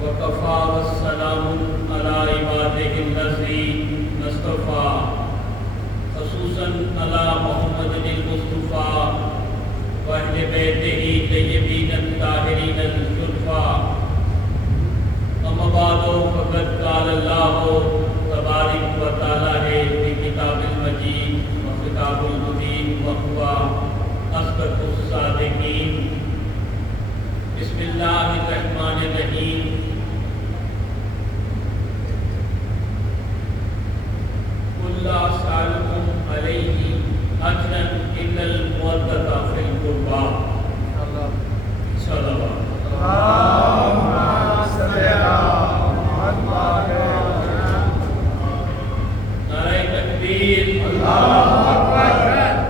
وكفى والسلام على عباده الذين اصطفى خصوصا على محمد المصطفى وأهل بيته الطيبين الطاهرين الشرفاء. أما بعد فقد قال الله تبارك وتعالى في كتاب المجيد وخطاب المبين وهو أصدق الصادقين. بسم اللہ الرحمن الرحیم. قل لا أسألكم عليه أجرا إلا المودة في القربى. صلى الله نعرہ تکبیر، اللہ اکبر،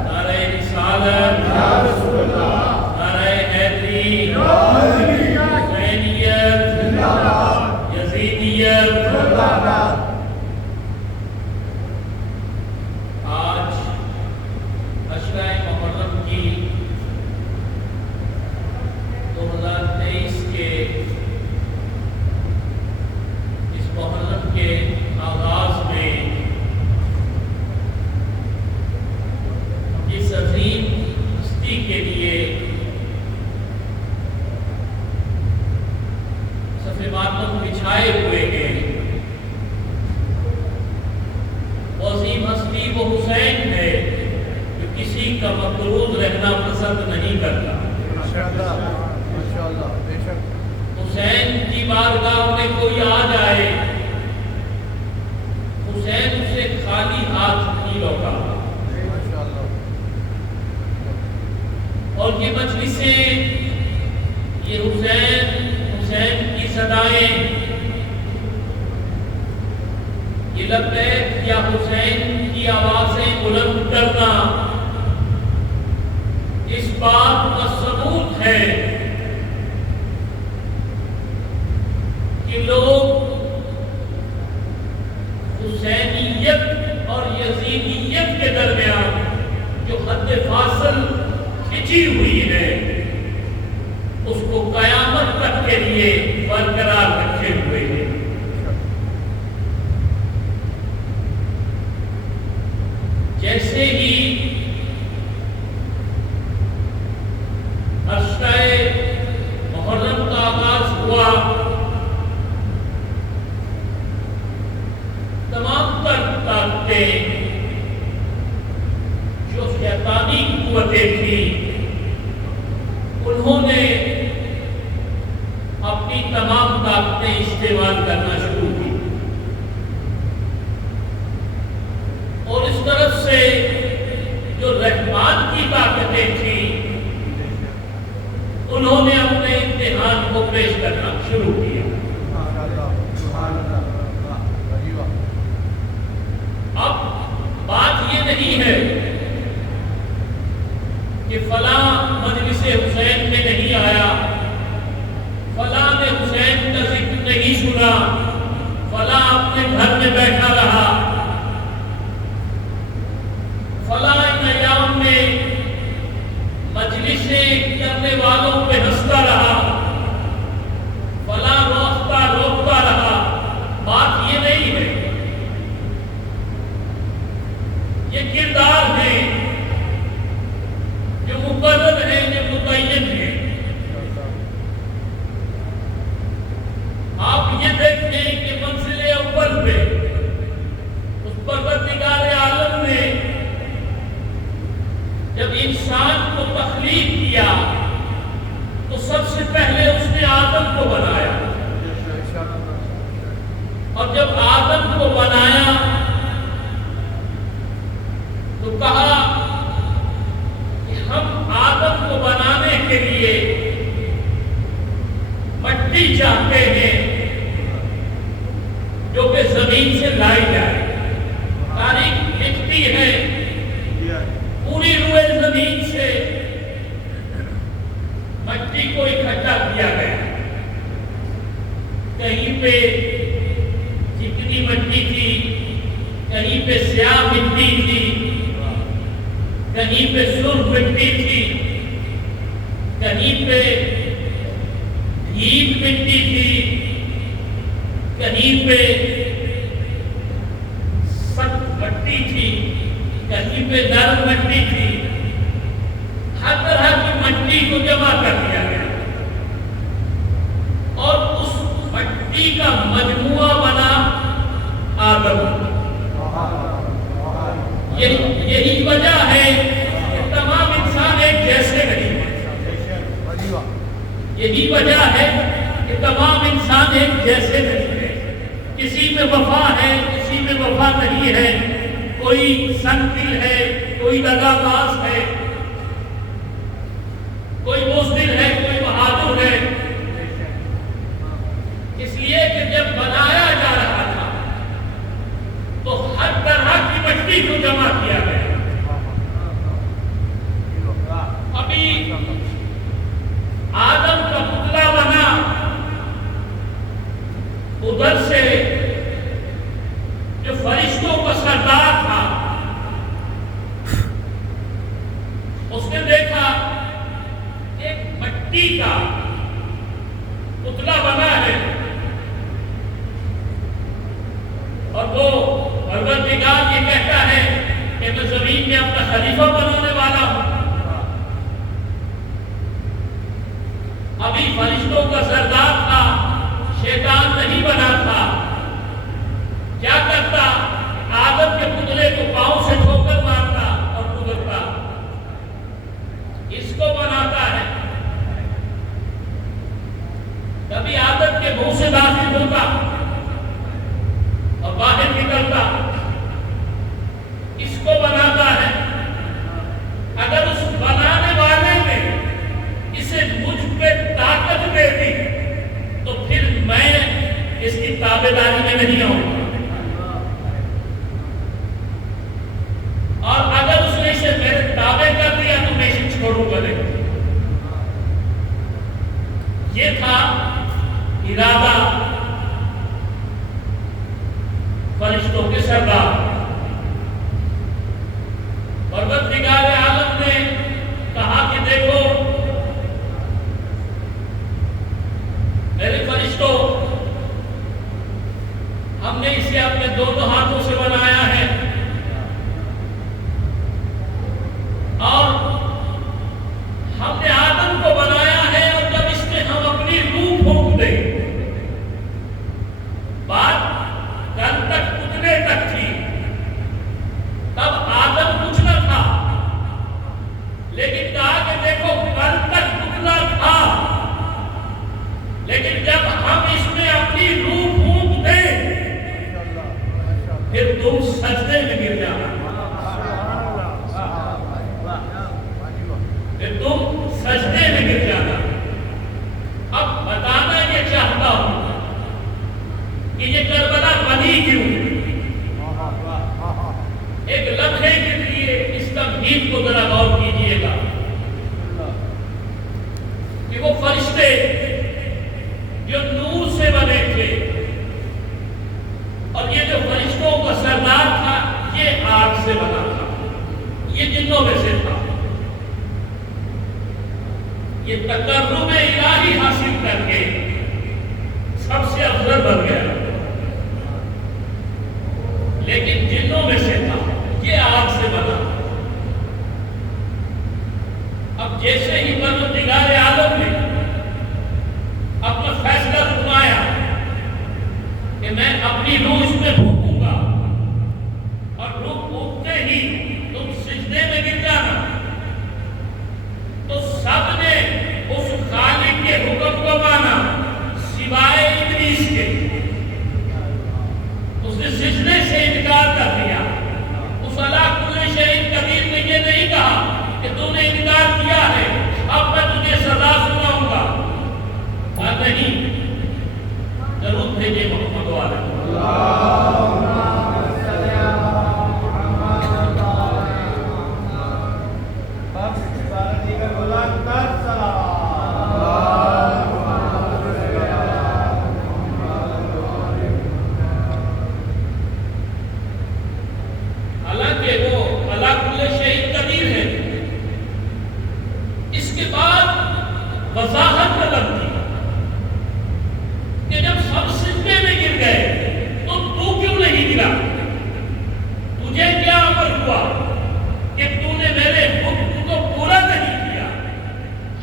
نعرہ رسالت، یا رسول اللہ، نعرہ حیدری، حسینیت، یزیدیت. آج عشرہ محرم کی 2023 کے اس محرم کے آغاز میں اس عظیم ہستی کے لیے صف ماتم بچھائے ہوئے ہیں. وہ عظیم ہستی وہ حسین ہے جو کسی کا مقروض رہنا پسند نہیں کرتا. حسین کی بارگاہ میں کوئی آ جائے، حسین اسے خالی ہاتھ نہیں لوٹا. اور یہ مجلسیں، یہ حسین کی صدائیں، یہ لبیک یا حسین کی آوازیں بلند کرنا اس بات کا ثبوت ہے کہ لوگ حسینیت اور یزیدیت کے درمیان جو حد فاصل کھچی ہوئی ہے اس کو قیامت تک کے لیے برقرار رکھے ہوئے ہیں. جیسے ہی عشرہ محرم کا آغاز ہوا، تمام تر طاقتیں جو شیطانی قوتیں تھیں انہوں نے اپنی تمام طاقتیں استعمال کرنا شروع کی، اور اس طرف سے جو رحمان کی طاقتیں تھیں انہوں نے اپنے امتحان کو پیش کرنا شروع کیا. اب بات یہ نہیں ہے کہ فلاں مجلس حسین میں نہیں آیا، فلاں نے حسین کا ذکر نہیں سنا، فلاں اپنے گھر میں بیٹھا رہا، فلاں ایام میں مجلسیں کرنے والوں پہ ہنستا رہا، فلاں روکتا رہا. بات یہ نہیں ہے. یہ کردار ہیں جو مقرر ہیں، جو متعین ہیں. آپ یہ دیکھیں کہ منزل اول پہ اس پروردگار عالم نے جب انسان کو تخلیق کیا تو سب سے پہلے اس نے آدم کو بنایا، اور جب آدم کو بنایا تو کہا کہ ہم آدم کو بنانے کے لیے مٹی چاہتے ہیں جو کہ زمین سے لائی جائے. تاریخ لکھتی ہے پوری روئے زمین سے مٹی کو اکٹھا کیا گیا. کہیں پہ چکنی مٹی تھی، کہیں پہ سیاہ مٹی تھی، کہیں پہ سرخ مٹی تھی، کہیں پہ بھیگ مٹی تھی، کہیں پہ سخت مٹی تھی، کہیں پہ نرم مٹی تھی. ہر طرح کی مٹی کو جمع کر دیا گیا اور اس مٹی کا مجموعہ بنا آدم. یہی وجہ ہے کہ تمام انسان ایک جیسے نہیں ہیں. یہی وجہ ہے کہ تمام انسان ایک جیسے نہیں ہیں. کسی میں وفا ہے، کسی میں وفا نہیں ہے. کوئی سنگ دل ہے، کوئی دغا باز ہے، کوئی بزدل ہے، کوئی بہادر ہے. اس لیے کہ جب بنایا جا رہا تھا تو ہر طرح کی مٹی کو جمع کیا گیا. ابھی آدم کا پتلا بنا، ادھر سے جو فرشتوں کا سردار تھا اس نے دیکھا ایک مٹی کا پتلا بنا ہے اور وہ پروردگار یہ کہتا ہے کہ میں زمین میں اپنا خلیفہ بنانے والا ہوں. ابھی فرشتوں کا سردار تھا، شیطان نہیں بنا تھا. کیا کرتا؟ آدم کے پتلے کو پاؤں سے ٹھوکر مارتا اور گزرتا. اس کو بناتا ہے. کبھی آدم کے منہ سے داخل ہوتا اور باہر نکلتا. اس کو بناتا ہے. اگر اس بنانے والے نے اسے مجھ پہ طاقت دے دی تو پھر میں اس کی تابعداری میں نہیں آؤں گا. اور اگر اس نے اسے میرے تابع کر دیا تو میں اسے چھوڑوں گا نہیں. یہ تھا ارادہ فرشتوں کے سردار. پروردگار عالم نے کہا کہ دیکھو میرے فرشتوں، ہم نے اسے اپنے دونوں ہاتھوں سے بنایا ہے اور ہم نے آدم کو بنایا ہے. اور جب اس میں ہم اپنی روح پھونک دیں، بات کل تک کتنے تک تھی، تب آدم کچھ نہ تھا، لیکن کہا کہ دیکھو کل تک کتنا تھا، لیکن جب ہم اس میں اپنی روح پھونک دیں پھر تم سجدے میں گر جانا. پھر تم سجدے میں گر جانا. اب بتانا یہ چاہتا ہوں کہ یہ کربلا بنی کیوں. ایک لمحے کے لیے اس تمہید کو ذرا غور کیجیے گا کہ وہ فرشتے جو نور سے بنے تھے اور یہ جو فرشتوں کا سردار تھا یہ آگ سے بنا تھا. یہ جنوں میں سے تھا. یہ تقرب الہی حاصل کر کے سب سے افضل بن گیا، لیکن جنوں میں سے تھا، یہ آگ سے بنا. اب جیسے ہی پروردگار عالم نے اپنا فیصلہ سنایا کہ میں اپنی روح اس میں پھونکوں گا اور روح پھونکتے ہی تم سجدے میں گر جانا، تو سب نے اس خالق کے حکم کو مانا سوائے ابلیس کے. اس نے سجدے سے انکار کر دیا. اس علی کل شیء قدیر نے یہ نہیں کہا کہ تو نے انکار کیا ہے اب میں تجھے سزا سناؤں گا. نہیں، ضرور بھیجے محمد والے. اللہ وضاحت طلب کی کہ جب سب سجدے میں گر گئے تو کیوں نہیں گرا؟ تجھے کیا امر ہوا کہ تو نے میرے حکم کو پورا نہیں کیا؟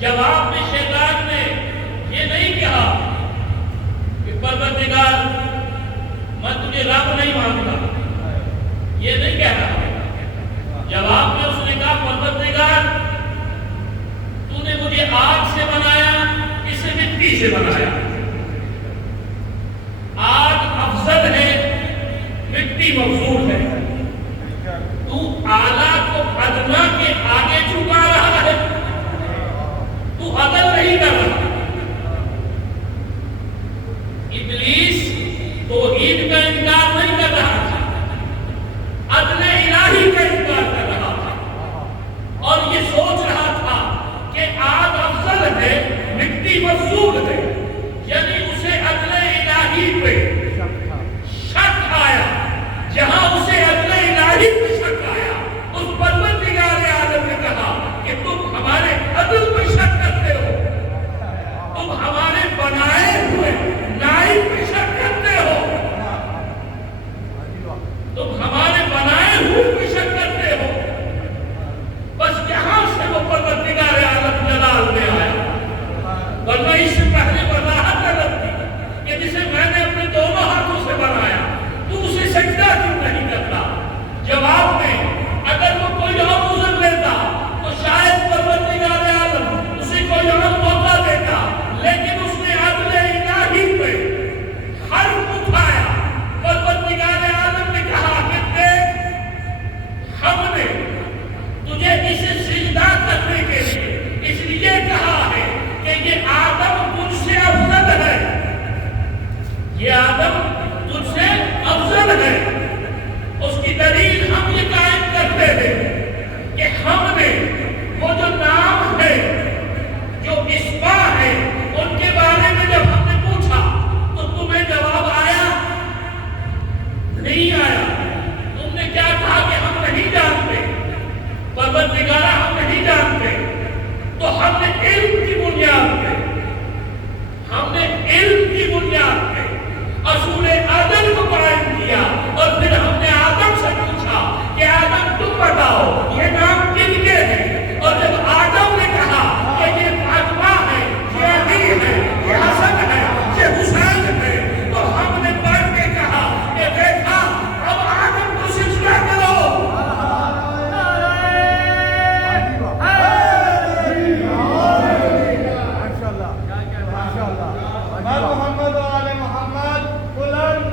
جواب میں شیطان نے یہ نہیں کہا کہ پروردگار میں تجھے رب نہیں مانتا، یہ نہیں کہہ رہا۔ جواب میں اس نے کہا پروردگار تو نے مجھے آگ سے بنایا، اسے مٹی سے بنایا، آگ افضل ہے، مٹی مفضول ہے، تو اعلیٰ کو ادنا کے آگے جھکا رہا ہے، تو عدل نہیں کر رہا۔ ابلیس توحید کا انکار نہیں کر رہا تھا، عدل الہی کا انکار کر رہا تھا، اور یہ سوچ رہا تھا کہ آگ افضل ہے، مٹی مفضول ہے، یعنی اسے عدل الہی پہ شک آیا۔ جہاں اسے عدل الہی پہ شک آیا، اس پروردگار عالم نے کہا کہ تم ہمارے عدل پہ شک کرتے ہو، تم ہمارے بنائے ہوئے نائب پہ شک کرتے ہو، تم ہمارے بنائے ہوئے پہ شک کرتے ہو۔ بس یہاں سے وہ پروردگار عالم جلال میں آیا، ورنہ اس سے پہلے وضاحت طلب کی کہ جسے میں نے اپنے دونوں ہاتھوں سے بنایا تو اسے سجدہ کیوں نہیں کرتا؟ جواب میں اگر وہ کوئی اور عذر لیتا تو شاید پروردگار عالم اسے کوئی اور موقع دیتا، لیکن اس نے عدل الہی پہ حرف اٹھایا۔ پروردگار عالم نے کہا کہ دیکھ، ہم نے تجھے اسے سجدہ کرنے کے لیے اس لیے کہا ہے کہ یہ آدم تجھ سے افضل ہے، یہ آدم تجھ سے افضل ہے۔ اس کی دلیل ہم یہ قائم کرتے ہیں کہ ہم نے وہ جو نام ہے، جو اسما ہے، ان کے بارے میں جب ہم نے پوچھا تو تمہیں جواب آیا نہیں آیا؟ تم نے کیا کہا کہ ہم نہیں جانتے، پروردگارہ ہم نہیں جانتے۔ تو ہم نے علم کی بنیاد پہ، ہم نے علم کی بنیاد پہ اصول عدل کو قائم کیا، اور پھر ہم نے آدم سے پوچھا کہ آدم تم بتاؤ یہ نام کن کے ہیں؟ اور جب آدم نے کہا کہ یہ فاطمہ ہے، یہ علی ہے، یہ حسن ہے، یہ حسین ہے، تو ہم نے پڑھ کے کہا کہ دیکھا اب آدم کو سجدہ کرو۔ محمد و آل محمد بلند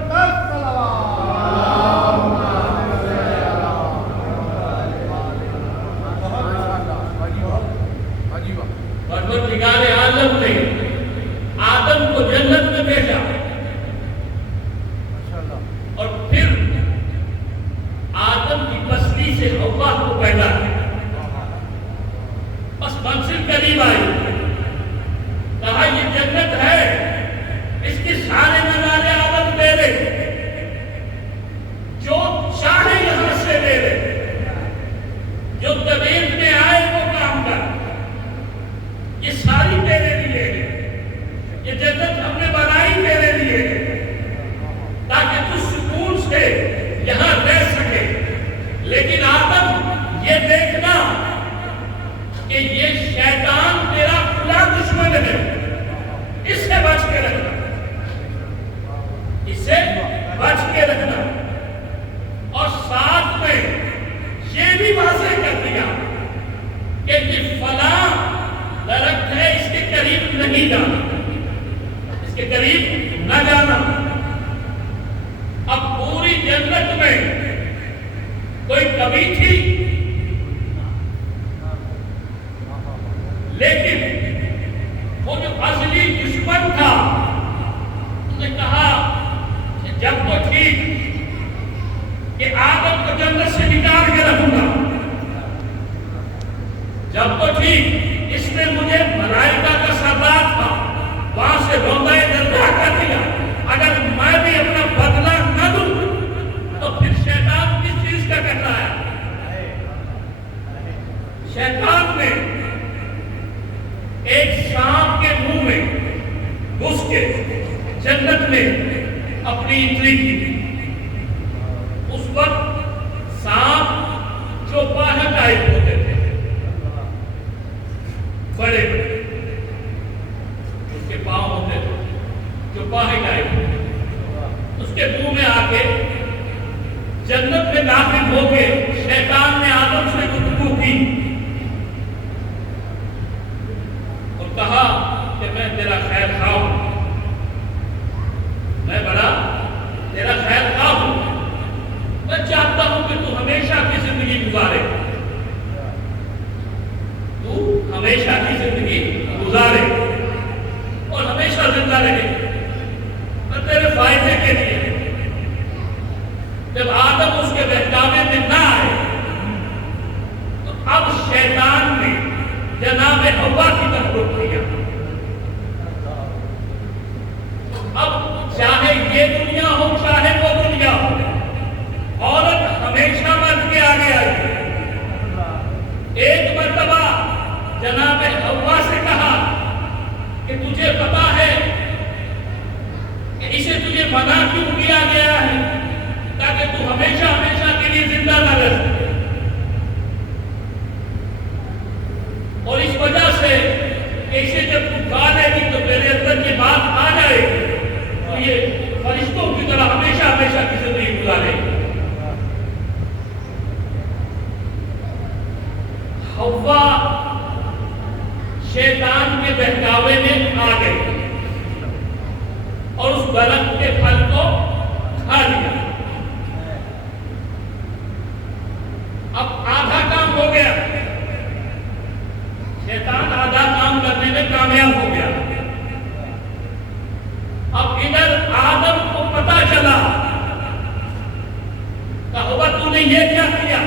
پروردگار عالم نے آدم کو جنت میں بھیجا، اور پھر آدم کی پسلی سے حوا کو پیدا کیا۔ بس منزل قریب آئی، کہا یہ جنت ہے، اس کے سارے نظارے آدم لے لے، جو چاہے یہاں سے لے لے، جو طبیعت میں آئے وہ کام کر، یہ ساری تیرے لیے ہے، یہ جنت ہم نے بنائی تیرے لیے ہے تاکہ تو سکون سے یہاں رہ سکے۔ لیکن آدم یہ دیکھنا کہ یہ شیطان تیرا کھلا دشمن ہے، اس سے بچ کے رکھنا، اس سے بچ کے رکھنا۔ اور ساتھ میں یہ بھی واضح کر دیا کہ یہ فلاں درخت ہے، اس کے قریب نہیں جانا، اس کے قریب نہ جانا۔ اب پوری جنت میں کوئی کمی تھی، لیکن وہ جو اصلی دشمن تھا اس نے کہا کہ جب تو ٹھیک کہ آدم کو جنت سے نکال کے رکھوں گا، جب تو ٹھیک اس نے مجھے ملائکہ کا سردار تھا وہاں سے روندہ درگاہ کر دیا، اگر میں بھی اپنا بدلہ نہ دوں تو پھر شیطان کس چیز کا کہنا ہے؟ شیطان نے ایک سانپ کے جنت میں اپنی انٹری کی، اس وقت سانپ جو باہر ٹائپ ہوتے تھے، بڑے بڑے اس کے پاؤں ہوتے تھے جو باہر ٹائپ ہوتے تھے، اس کے منہ میں آ کے جنت میں داخل ہو کے شیطان نے آدم سے گفتگو کی اور کہا کہ میں تیرا خیر خواہ ہوں، میں بڑا تیرا خیر خواہ ہوں، میں چاہتا ہوں کہ تو ہمیشہ کی زندگی گزارے، تو ہمیشہ کی زندگی گزارے اور ہمیشہ زندہ رہے، میں تیرے فائدے کے لیے۔ جب آدم اس کے بہکاوے میں نہ آئے تو اب شیطان نے جناب حوا کی طرف رخ کیا۔ اب چاہے یہ دنیا ہو چاہے وہ دنیا ہو، عورت ہمیشہ مرد کے آگے آئی ہے۔ ایک مرتبہ جناب حوا سے کہا کہ تجھے پتا ہے کہ اسے تجھے منع کیوں کیا گیا ہے؟ تاکہ تو ہمیشہ ہمیشہ کے لیے زندہ نہ رہ سکے، اور اس وجہ سے کہ اسے جب تو کھا لے گی تو میرے اندر کی بات آ جائے گی تو یہ فرشتوں کی طرح ہمیشہ ہمیشہ کی زندگی گزارے گی۔ حوا شیطان کے بہکاوے میں آ گئی اور اس درخت کے پھل کو کھا لیا۔ اب آدھا کام ہو گیا، شیطان آدھا کام کرنے میں کامیاب ہو گیا۔ اب ادھر آدم کو پتا چلا کہ حوا تو نے یہ کیا کیا،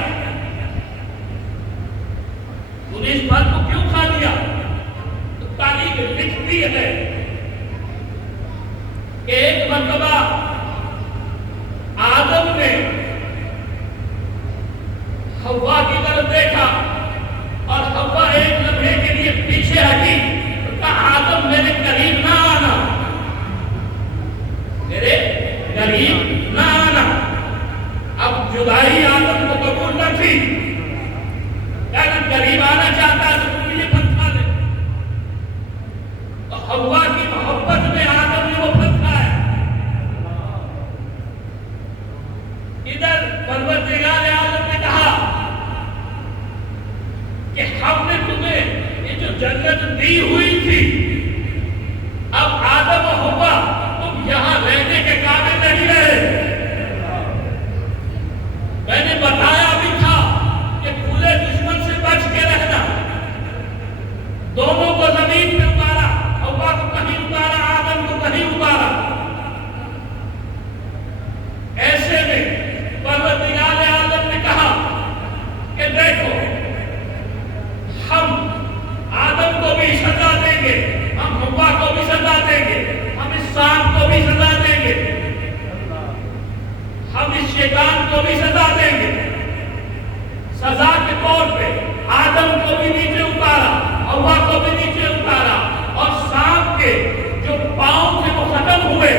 تو نے اس بات کو کیوں کھا لیا؟ تو تاریخ لکھتی ہے کہ ایک مرتبہ آدم نے حوا کی طرف دیکھا اور حوا ایک لمحے کے لیے پیچھے ہٹی، کہا آدم میرے قریب نہ آنا، میرے قریب نہ آنا۔ اب جدائی آدم کو قبول نہ تھی، اگر قریب آنا چاہتا ہے تو مجھے پھل کھا لے، تو حوا کی محبت میں آدم نے وہ پھل کھایا۔ ادھر پروردگار عالم نے کہا کہ ہم نے تمہیں یہ جو جنت دی ہوئی تھی، اب آدم و حوا تم یہاں رہنے کے قابل نہیں رہے۔ میں نے بتایا بھی تھا کہ کھلے دشمن سے بچ کے رہنا، دونوں کو زمین پہ اتارا، حوا کو کہیں اتارا، آدم کو کہیں اتارا۔ ایسے میں پروردگار عالم نے کہا کہ دیکھو ہم آدم کو بھی سزا دیں گے، ہم حوا کو بھی سزا دیں گے، ہم اس سانپ کو بھی سزا دیں گے، ہم اس شیطان کو بھی سزا دیں گے۔ سزا کے طور پہ آدم کو بھی نیچے اتارا، حوا کو بھی نیچے اتارا، اور سانپ کے جو پاؤں تھے وہ ختم ہوئے۔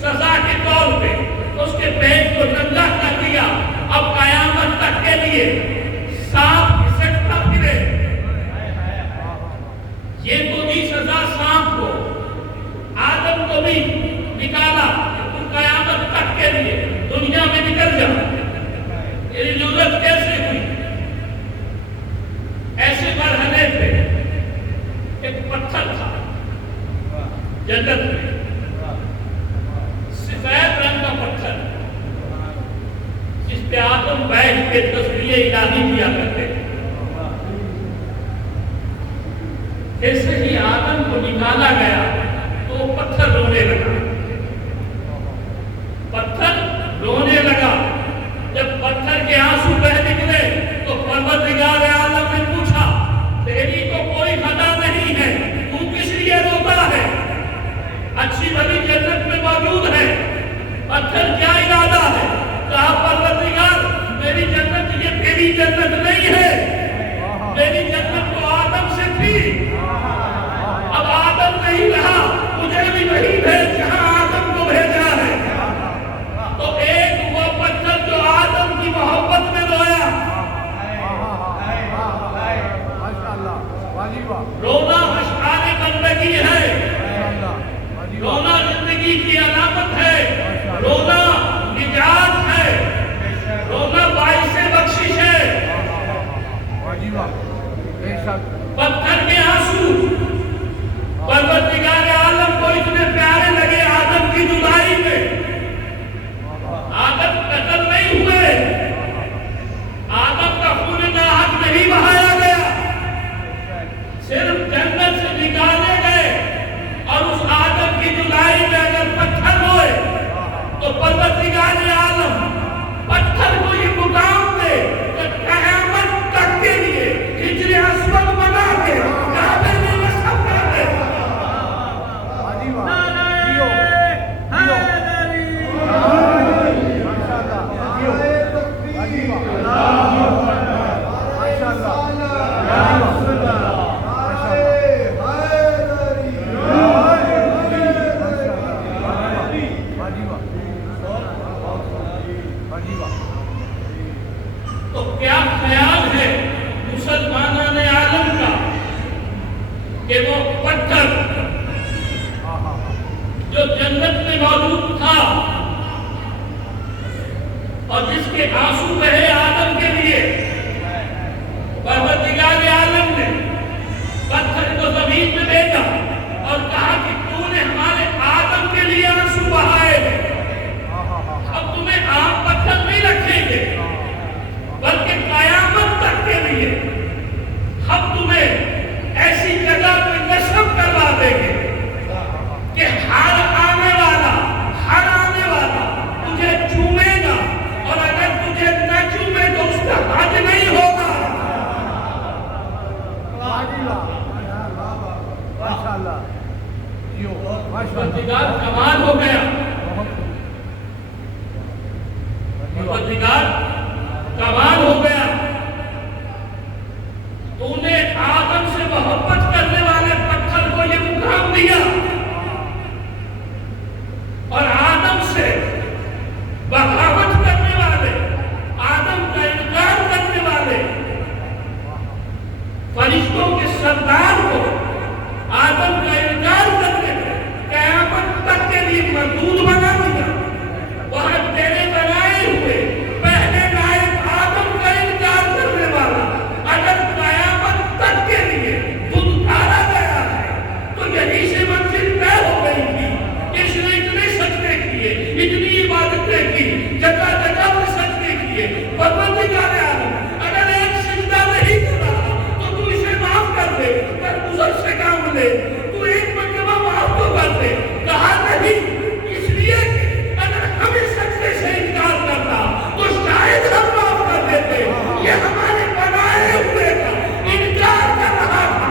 سزا کے طور پہ اس کے پیٹ کو ننگا کر دیا۔ اب قیامت تک کے لیے سانپ گھسٹتا پھرے۔ یہ تو دی سزا سانپ کو، آدم کو بھی نکالا کہ تم قیامت تک کے لیے دنیا میں نکل جاؤ۔ یہ ضرورت کیسے ہوئی؟ ایسے مرحلے پہ ایک پتھر تھا جنت میں، سفید رنگ کا پتھر، جس پہ آدم بیٹھ کے تصویر الہی کیا کرتے تھے۔ جیسے ہی آدم کو نکالا گیا تو وہ پتھر رونے لگا، پتھر رونے لگا۔ جب پتھر کے آنسو بہ نکلے تو پروردگار عالم نے پوچھا تیری تو کوئی خطا نہیں ہے، تو کس لیے روتا ہے؟ اچھی بھلی جنت میں موجود ہے، پتھر کیا ارادہ ہے؟ کہا پروردگار میری جنت یہ تیری جنت نہیں ہے، میری جنت تو آدم سے تھی، اب آدم نہیں رہا، مجھے نہیں بھیج جہاں آدم کو بھیجا ہے. تو ایک وہ پتھر جو آدم کی محبت میں رویا. رونا اشعار بندگی ہے. رونا زندگی کی علامت ہے. رونا نجات ہے. رونا باعث بخشش ہے. پتھر کے آنسو پروردگار عالم کو اتنے پیارے لگے آدم کی جدائی میں. آدم قتل نہیں ہوئے. آدم کا خون ناحق نہیں بہایا گیا. صرف جنت سے نکالے گئے. اور اس آدم کی جدائی میں اگر پتھر ہوئے تو پروردگار عالم پتھر کو یہ مقام دے کہ قیامت تک کے لیے ہجر اسود بنا کے کعبے میں نصب کر دے. تو کیا خیال ہے مسلمانان عالم کا کہ وہ پتھر جو جنت میں موجود تھا اور جس کے آنسو بہے آدم کے لیے، پروردگار عالم نے پتھر کو زمین میں بھیجا اور کہا کہ تو نے ہمارے آدم کے لیے آنسو بہائے ہیں. اب تمہیں عام پتھر نہیں رکھیں گے بلکہ قیامت تک کے لیے ہم تمہیں ایسی جگہ پہ نصب کروا دیں گے کہ ہر آنے والا تجھے چومے گا. اور اگر تجھے نہ چومے تو اس کا حج نہیں ہوگا. پروردگار کمال ہو گیا. پروردگار کمال ہو گیا. تو نے آدم سے محبت کرنے والے پتھر کو یہ مقام دیا اور آدم سے بغاوت کرنے والے، آدم کا انکار کرنے والے فرشتوں کے سردار کو آدم کا انکار کرنے میں قیامت تک کے لیے مردود بنا دیا. وہاں تیرے بنائے ہوئے پہلے نائب آدم کا انکار کرنے والا اگر قیامت تک کے لیے دھتکارا گیا ہے تو یہی سے منزل طے ہو گئی تھی. اس نے اتنے سجدے کیے، اتنی عبادتیں کی، جگہ جگہ پر سجدے کیے. پروردگار عالم اگر ایک سجدہ نہیں کر رہا تو تو اسے معاف کر دے، کر گزر سے کام لے. تو ایک مرتبہ معاف تو کر دے. کہا نہیں، اس لیے کہ اگر ہم اس سجدے سے انکار کرتا تو شاید ہم معاف کر دیتے. یہ ہمارے بنائے ہوئے کا انکار کر رہا تھا.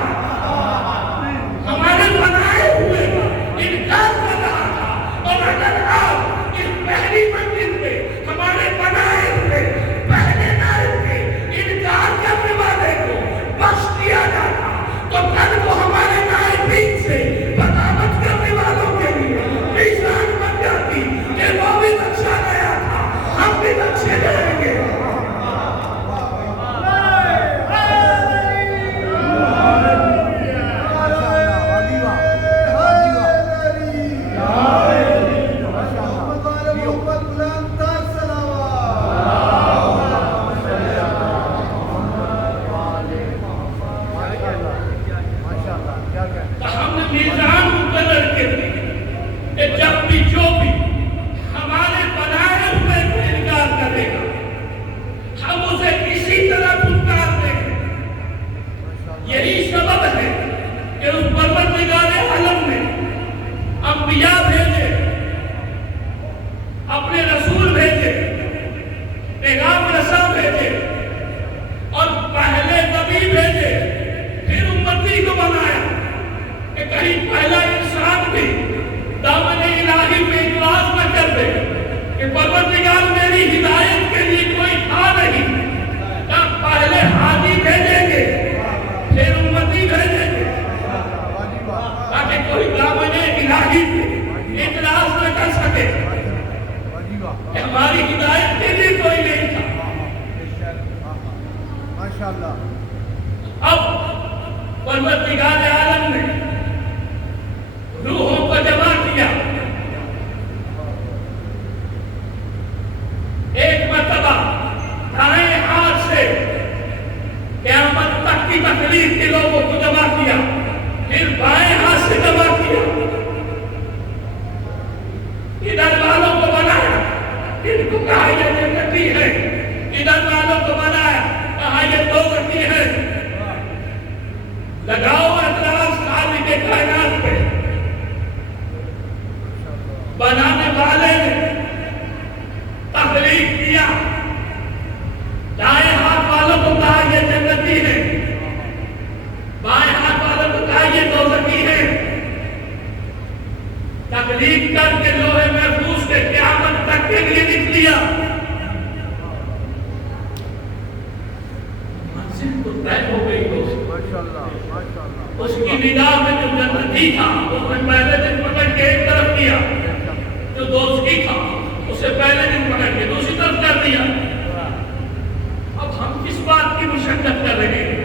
ہمارے بنائے ہوئے کا انکار کر رہا تھا. اور اگر آپ اس پہلی منزل پہ ہمارے بنائے ہوئے پہلے نائب کے انکار کرنے والے کو بخش دیا جاتا تو کل کو ہمارے نائبین سے بغاوت کرنے والوں کے لیے نشان بن جاتی کہ وہ بھی بخشا گیا تھا، ہم بھی بخشے جائیں گے. ہم نے میزان مقرر کے کہ جب بھی جو بھی ہمارے بنائے ہوئے کو انکار کرے گا ہم اسے اسی طرح پھٹکار دیں گے. یہی سبب ہے کہ اس پروردگار عالم نے انبیاء بھیجے، اپنے رسول بھیجے، پیغام رساں بھیجے اور پہلے نبی بھیجے، پھر امتی کو بنایا کہ کہیں پہلا انسان بھی دامن الہی پہ اعتراض نہ کر دے کہ پروردگار میری ہدایت کے لیے کوئی تھا نہیں. پہلے ہادی بھیجیں گے پھر امتی بھیجیں گے تاکہ کوئی دامن الہی پہ پروردگار عالم نے روحوں کو جمع کیا. ایک مرتبہ دائیں ہاتھ سے قیامت تک کی تقریب کے لوگوں کو جمع کیا, پھر بائیں ہاتھ سے جمع کیا. ادھر والوں کو بنایا, ان کو کہا یہ جنتی ہے. ادھر والوں کو بنایا, کہا یہ دوزخی ہے. لگاؤ اعتراض خالق کے کائنات پہ. بنانے والے نے تخلیق کیا, دائیں ہاتھ والوں کو کہا یہ جنتی ہے, بائیں ہاتھ والوں کو کہا یہ دوزخی ہے. تخلیق کر کے لوہے محفوظ کے قیامت تک کے لیے لکھ دیا. منزل تو طے ہو گئی دوست. اس کی نگاہ میں جو جنتی تھا اس نے پہلے دن پکڑ کے ایک طرف کیا, جو دوزخی تھا اسے پہلے دن پکڑ کے دوسری طرف کر دیا. اب ہم کس بات کی مشقت کر رہے ہیں؟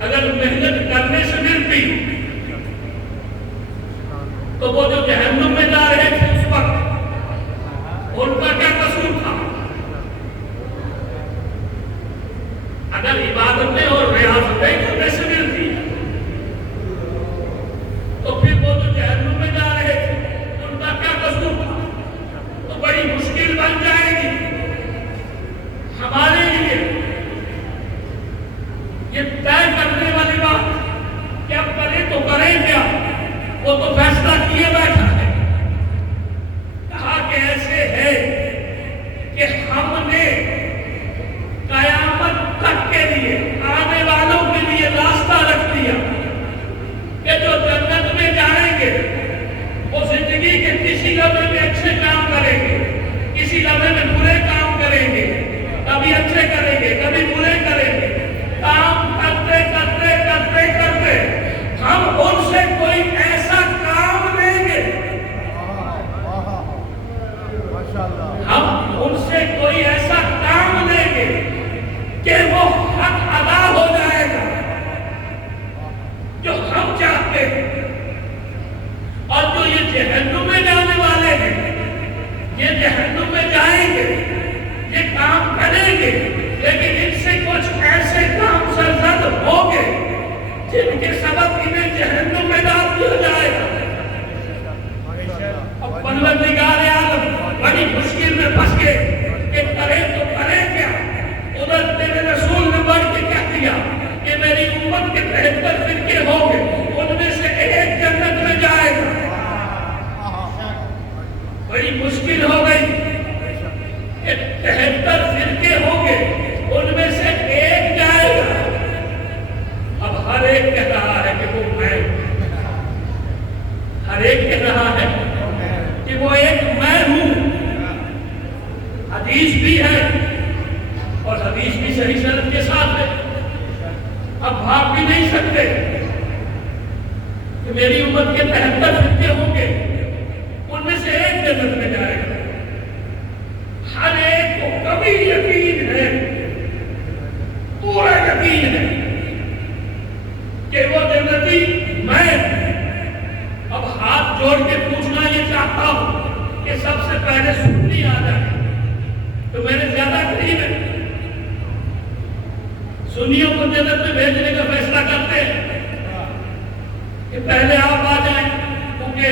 اگر محنت کرنے سے ملتی تو وہ جو جہنم میں جا رہے تھے اس وقت ان کا کیا قصور تھا؟ اگر عبادتیں اور ریاستیں کرنے سے ملتی تو پھر وہ جو جہنم میں جا رہے تھے ان کا کیا قصور تھا؟ تو بڑی مشکل بن جائے گی ہمارے لیے یہ طے کرنے والی بات کہ اب کریں تو کریں کیا. وہ تو فیصلہ کیے بیٹھا ہے. کہا کہ ایسے ہے کہ ہم نے قیامت تک کے لیے آنے والوں کے لیے راستہ رکھ دیا کہ جو جنت میں جائیں گے وہ زندگی کے کسی لمحے میں اچھے کام کریں گے, کسی لمحے میں برے کام کریں گے, کبھی اچھے کریں گے کبھی برے کریں گے. کام کرتے کرتے کرتے کرتے ہم ان سے کوئی ایسا کام لیں گے, ہم ان سے کوئی ایسا کام لیں گے کہ وہ حق ادا ہو جائے گا جو ہم چاہتے ہیں. اور جو یہ جہنم میں جانے والے ہیں یہ جہنم میں جائیں گے, یہ کام کریں گے, لیکن ان سے کچھ ایسے کام سرزد ہوں گے جن کے سبب انہیں جہنم میں ڈال دیا جائے گا. اب پروردگار عالم بڑی مشکل میں پھنس گئے کہ کریں تو کریں کیا. ادھر تیرے رسول نے بڑھ کے کہہ دیا کہ میری امت کے 73 فرقے ہوں گے, ان میں سے ایک جنت میں جائے گا. بڑی مشکل ہو گئی کہ 73 فرقے ہوں گے, ان میں سے ایک جائے گا. اب ہر ایک کہہ رہا ہے کہ وہ میں, ہر ایک کہہ رہا ہے کہ وہ ایک میں ہوں. حدیث بھی ہے اور حدیث بھی صحیح سند کے ساتھ ہے. اب بھاگ بھی نہیں سکتے کہ میری امت کے 73 فرقے ہوں گے, ان میں سے ایک جنت میں جائے گا. ہر ایک کو کبھی یقین ہے, پورا یقین ہے کہ وہ جنتی میں. اب ہاتھ جوڑ کے پوچھنا یہ چاہتا ہوں کہ سب سے پہلے سنی آ جائے تو میرے زیادہ قریب ہے. سنیوں کو جنت میں بھیجنے کا فیصلہ کرتے ہیں کہ پہلے آپ آ جائیں, کیونکہ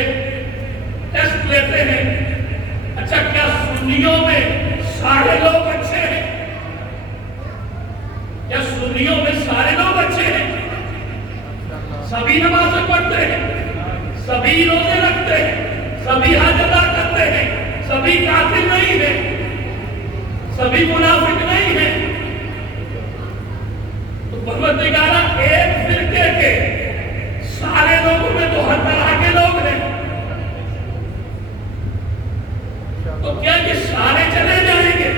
ٹیسٹ لیتے ہیں. اچھا کیا سنیوں میں سارے لوگ اچھے ہیں؟ کیا سنیوں میں سارے لوگ اچھے ہیں؟ سبھی نمازیں پڑھتے ہیں, سبھی روزے رکھتے ہیں, سبھی حج ادا کرتے ہیں, سبھی کافر نہیں ہیں, سبھی منافق نہیں ہیں. تو پروردگار ایک فرقے کے سارے لوگوں میں تو ہر طرح کے لوگ ہیں, تو کیا یہ سارے چلے جائیں گے؟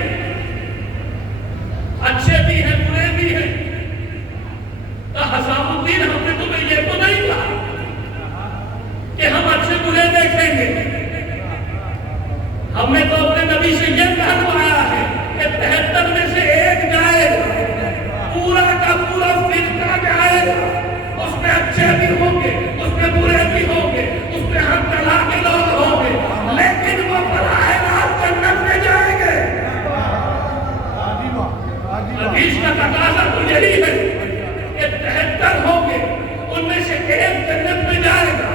اچھے بھی ہیں برے بھی ہیں. تو حسام الدین ہم نے تمہیں یہ تو نہیں کہا کہ ہم اچھے برے دیکھیں گے. ہم نے تو اپنے نبی سے یہ کہلوایا ہے کہ 73 میں سے ایک جائے گا, پورا کا پورا تو یہی ہے کہ 73 ہوں گے، ان میں سے ایک جنت میں جائے گا۔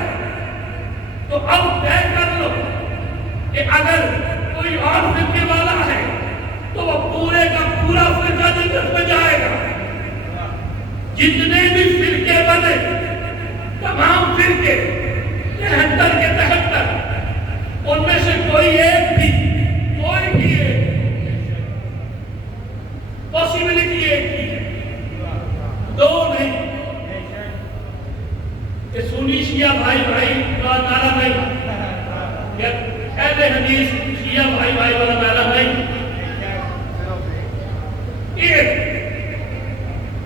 تو اب طے کر لو کہ اگر کوئی اور فرقے والا ہے تو وہ پورے کا پورا فرقہ جنت میں جائے گا۔ جتنے بھی فرقے بنے، تمام فرقے 73 کے 73، ان میں سے کوئی ایک بھی پاسبلٹی ایک ہی ہے، دو نہیں کہ سنی شیعہ بھائی بھائی کا نعرہ نہیں، یا اہل حدیث شیعہ بھائی بھائی والا نعرہ نہیں،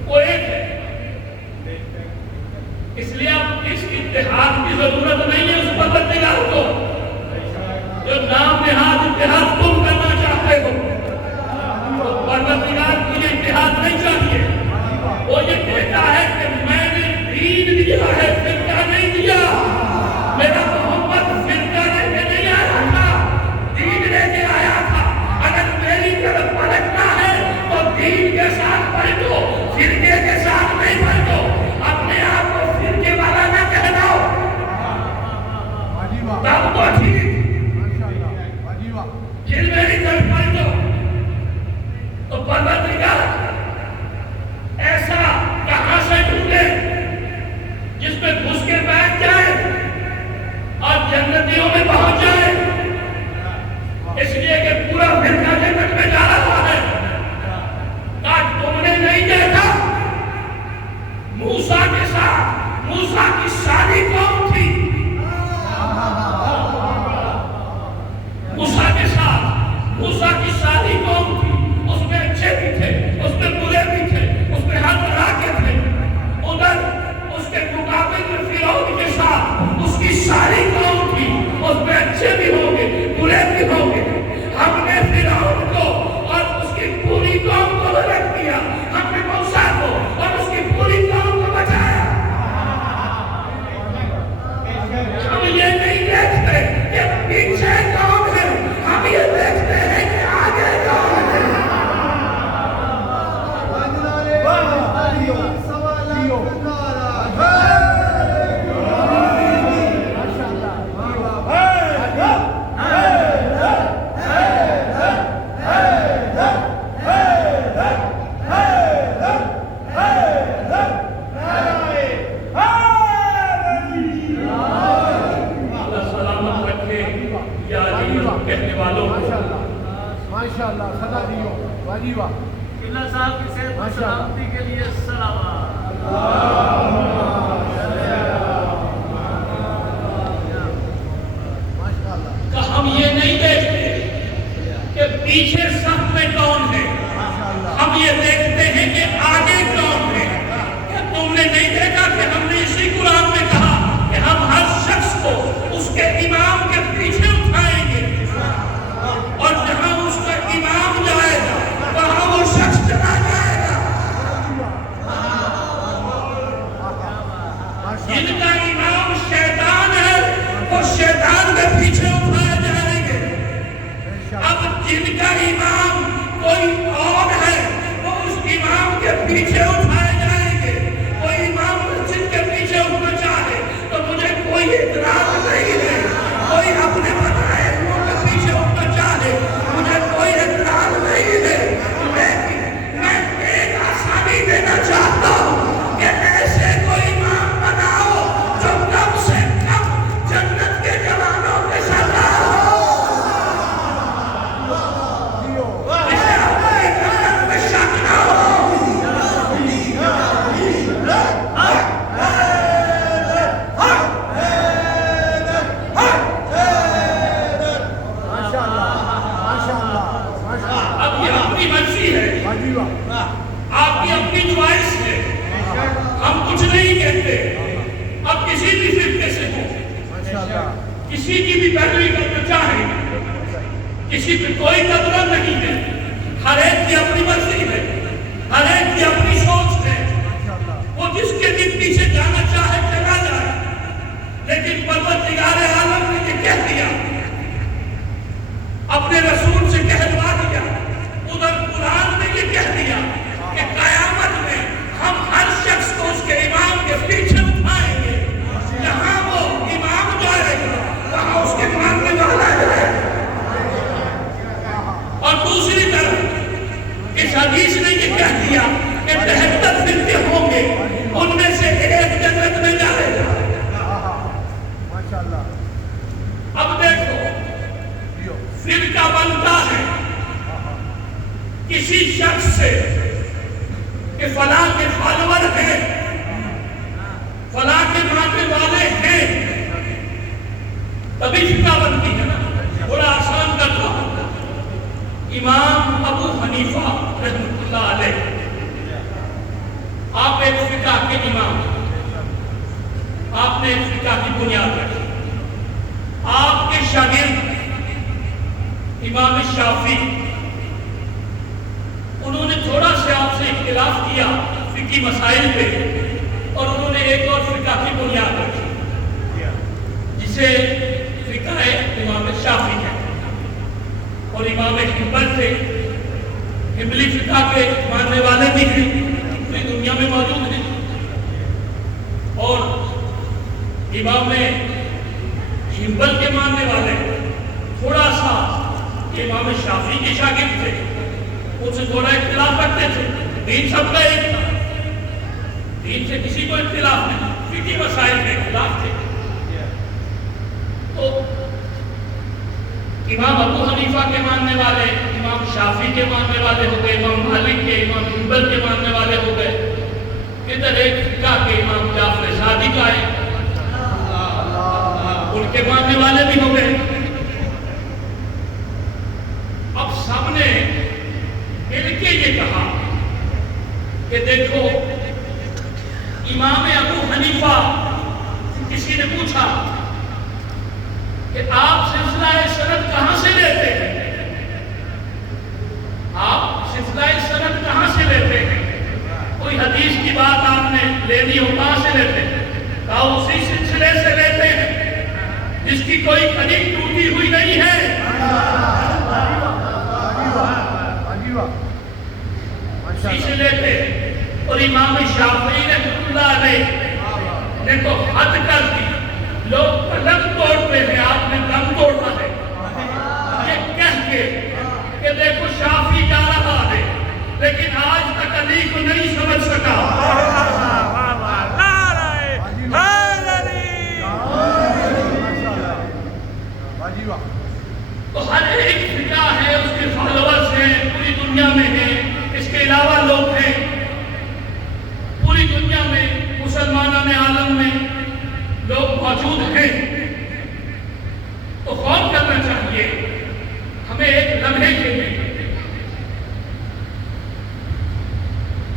وہ ایک ہے۔ اس لیے اب اس اتحاد کی ضرورت نہیں ہے اس پروردگار کو جو نام نہاد اتحاد تم کرنا چاہتے ہو۔ پروردگار کو یہ اتحاد نہیں چاہیے، وہ یہ کہتا ہے کہ میں نے دین دیا ہے، فرقہ نہیں دیا۔ میرا محمد فرقہ لے کے نہیں آیا تھا، دین لے کے آیا تھا۔ اگر میری طرف پلٹنا ہے تو دین کے ساتھ پلٹو، فرقے کے ساتھ نہیں پلٹو۔ اپنے آپ کو فرقے والا نہ کہلاؤ، تب تو ٹھیک، پھر میری طرف پلٹو۔ تو پروردگار ایسا کہاں سے ڈھونڈے جس میں گھس کے بیٹھ جائے اور جنتیوں میں پہنچ جائے؟ اس لیے کہ پورا فرقہ جنت میں جا رہا ہے۔ آج تم نے نہیں دیکھا موسیٰ کے ساتھ، موسیٰ کی ساری قوم تھی، موسیٰ کے ساتھ موسیٰ کی ساری قوم تھی، اس میں اچھے بھی تھے، اس میں برے بھی تھے، اس میں ہر طرح کے تھے۔ ادھر اس کے مقابل میں فرعون کے ساتھ اس کی ساری قوم تھی، اس میں اچھے بھی ہوں گے، برے بھی ہوں گے۔ ہم نے فرعون کو اور اس کی پوری قوم کو رکھ دیا، ہم نے موسیٰ کو اور اس کی پوری قوم کو بچایا۔ ہم یہ نہیں دیکھتے کہ پیچھے کون ہے، ہم یہ دیکھتے ہیں کہ آگے کون ہے۔ ماشاءاللہ صدا دیو واجیبہ قبلہ صاحب کی صحت و سلامتی کے لیے سلامات۔ کہ ہم یہ نہیں دیکھتے کہ پیچھے صف میں کون ہے، ہم یہ دیکھتے ہیں کہ آگے کون ہے۔ کیا تم نے نہیں دیکھا کہ ہم نے اسی قرآن میں کہا کہ ہم ہر شخص کو اس کے امام کے پیچھے اٹھائیں گے، اور جہاں اس کا امام جائے گا وہاں وہ شخص چلا جائے گا۔ جن کا امام شیطان ہے وہ شیطان کے پیچھے اٹھائے جائیں گے۔ اب جن کا امام کوئی اور ہے وہ اس امام کے پیچھے اٹھائے جائیں گے۔ کوئی امام مسجد کے پیچھے اٹھنا چاہے تو مجھے کوئی اعتراض نہیں ہے، کوئی اپنے بنائے کے پیچھے اٹھنا چاہے مجھے کوئی اعتراض نہیں ہے، لیکن میں ایک آسانی دینا چاہتا ہوں کہ ایسے کوئی امام بناؤ جو کم سے کم جنت کے جوانوں کے سردار ہو، جسے اپنی جنت میں شک نہ ہو۔ اب یہ اپنی مرضی ہے، آپ کی اپنی چوائس ہے، ہم کچھ نہیں کہتے۔ اب کسی بھی فرقے سے ہو، کسی کی بھی پیروی کرنا چاہے، کسی پہ کوئی قدرہ نہیں ہے، ہر ایک کی اپنی مرضی ہے، ہر ایک کی اپنی سوچ ہے، وہ جس کے بھی پیچھے جانا چاہے چلا جائے۔ لیکن پروردگار عالم نے یہ کہہ دیا، اپنے رسول سے کہلوا دیا، ادھر قرآن نے یہ کہہ دیا کہ قیامت میں فلاں کے فالوور ہیں، فلاں کے ماننے والے ہیں، تبھی فقہ بنتی ہے نا۔ بڑا آسان کرتا ہوں، امام ابو حنیفہ رحمۃ اللہ علیہ، آپ ایک فقہ کے امام، آپ نے ایک فقہ کی بنیاد رکھی۔ آپ کے شاگرد امام شافعی، انہوں نے تھوڑا سے آپ سے اختلاف کیا فقہی مسائل پہ، اور انہوں نے ایک اور فقہ کی بنیاد رکھی جسے فقہ امام شافعی ہے، اور امام حنبل تھے، حنبلی فقہ کے ماننے والے بھی ہیں، پوری دنیا میں موجود ہیں، اور امام حنبل کے ماننے والے تھوڑا سا امام شافعی کے شاگرد تھے، ان سے تھوڑا اختلاف رکھتے تھے، دین سب کا ایک تھا، دین سے کسی کو اختلاف نہیں، فقہی مسائل میں اختلاف تھے۔ تو امام ابو حنیفہ کے ماننے والے، امام شافعی کے ماننے والے ہو گئے، امام مالک کے، امام حنبل کے ماننے والے ہو گئے، ادھر ایک فقہ کے امام جعفر صادق آئے، ان کے ماننے والے بھی ہو گئے۔ اب سب نے مل کے یہ کہا کہ دیکھو، امام ابو حنیفہ، کسی نے پوچھا کہ آپ سلسلہ سند کہاں سے لیتے ہیں؟ آپ سلسلہ سند کہاں سے لیتے ہیں؟ کوئی حدیث کی بات آپ نے لینی ہو، کہاں سے لیتے ہیں؟ کہا اسی سلسلے سے لیتے ہیں جس کی کوئی کڑی ٹوٹی ہوئی نہیں ہے۔ اسی سے لیتے ہیں۔ اور امام شافعی رحمۃ اللہ علیہ نے تو حد کر دی، لوگ قلم توڑتے ہیں، آپ نے دم توڑنا ہے، یہ کہہ کے کہ دیکھو شافعی جا رہا ہے، لیکن آج تک علی کو نہیں سمجھ سکا۔ تو ہر ایک فقہ ہے، اس کے فالوورز ہیں، پوری دنیا میں ہیں، اس کے علاوہ لوگ ہیں، پوری دنیا میں مسلمانان عالم میں لوگ موجود ہیں۔ تو غور کرنا چاہیے ہمیں ایک لمحے کے لیے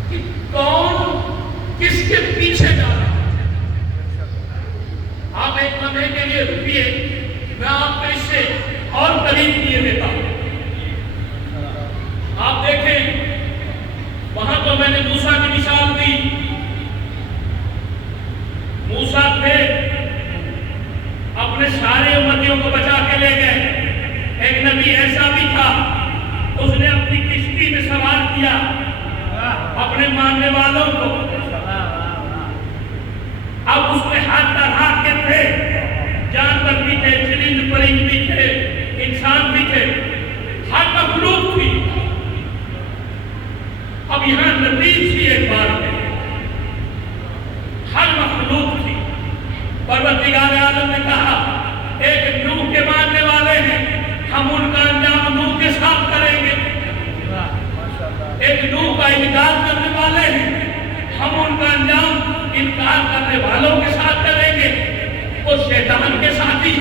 کہ کون کس کے پیچھے جا رہا ہے۔ آپ ایک لمحے کے لیے رکیے، میں آپ کو اس سے اور قریب کیے دیتا ہوں۔ آپ دیکھیں، وہاں تو میں نے موسیٰ کی مثال دی، موسیٰ تھے، اپنے سارے امتیوں کو بچا کے لے گئے۔ ایک نبی ایسا بھی تھا، اس نے اپنی کشتی میں سوار کیا اپنے ماننے والوں کو، اب اس میں ہر طرح کے تھے، جانور بھی تھے، چرند پرند بھی تھے، انسان بھی تھے، ہر مخلوق تھی۔ اب یہاں لطیف سی ایک بات ہے، ہر مخلوق تھی۔ پروردگار عالم نے کہا ایک نوح کے ماننے والے ہیں، ہم ان کا انجام نوح کے ساتھ کریں گے۔ ایک نوح کا انکار کرنے والے ہیں، ہم ان کا انجام انکار کرنے والوں کے ساتھ کریں گے۔ وہ شیطان کے ساتھی